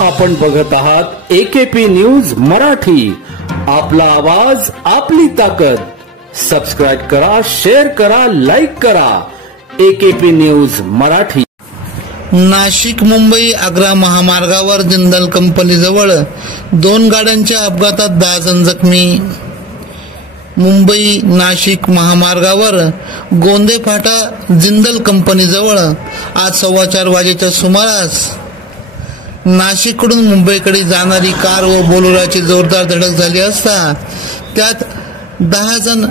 आपण बघत आहात एकेपी न्यूज मराठी। आपला आवाज आपली ताकद। सबस्क्राइब करा, शेअर करा, लाईक करा। AKP news Marathi. नाशिक मुंबई आग्रा महामार्गावर जिंदल कंपनीजवळ 2 गाड्यांच्या अपघातात 10 जण जखमी। मुंबई नाशिक महामार्गावर गोंदे फाटा जिंदल कंपनीजवळ आज 4:15 वाजेच्या सुमारास नाशिककडून मुंबईकडे जाणारी कार व बोलेरोची जोरदार धडक झाली असता त्यात 10 जण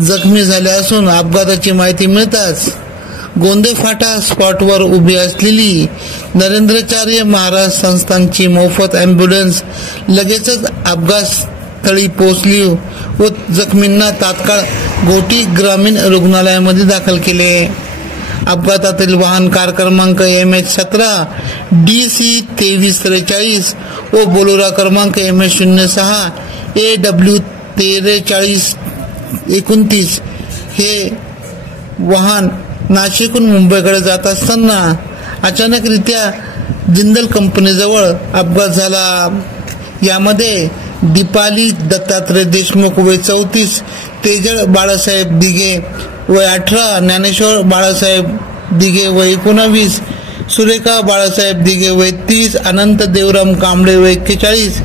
जखमी झाले असून अपघाताची माहिती मिळताच गोंदे फाटा स्पॉटवर उभी असलेली नरेंद्राचार्य महाराज संस्थानची मोफत ॲम्ब्युलन्स लगेचच अपघातस्थळी पोहोचली व जखमींना तात्काळ घोटी ग्रामीण रुग्णालयामध्ये दाखल केले। अपघातातील वाहन कार क्रमांक MH17 DC 2343 व बोलेरो क्रमांक MH06 AW 4329 हे वाहन नाशिकहून मुंबईकडे जात असताना अचानकरित्या जिंदल कंपनीजवळ अपघात झाला। यामध्ये दीपाली दत्तात्रय देशमुख वय 34, तेजळ बाळासाहेब दिघे वय 18, ज्ञानेश्वर बाळासाहेब दिघे वय 19, सुरेखा बाळासाहेब दिघे वय 30, अनंत देवराम कांबळे वय 41,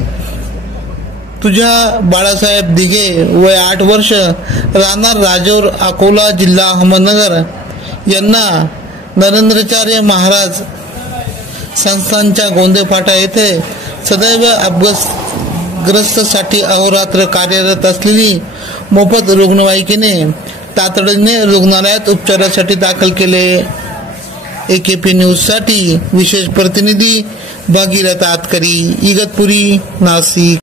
तुझ्या बाळासाहेब दिघे वय 8 वर्ष, राहणार राजौर अकोला जिल्हा अहमदनगर यांना नरेंद्राचार्य महाराज संस्थानच्या गोंदे फाटा येथे सदैव अपघातग्रस्तांसाठी अहोरात्र कार्यरत असलेली मोफत रुग्णवाहिकेने तातडीने रुग्णालयात उपचारासाठी दाखल केले। एकेपी न्यूज साठी विशेष प्रतिनिधी भागीरथ आतकरी, इगतपुरी, नाशिक।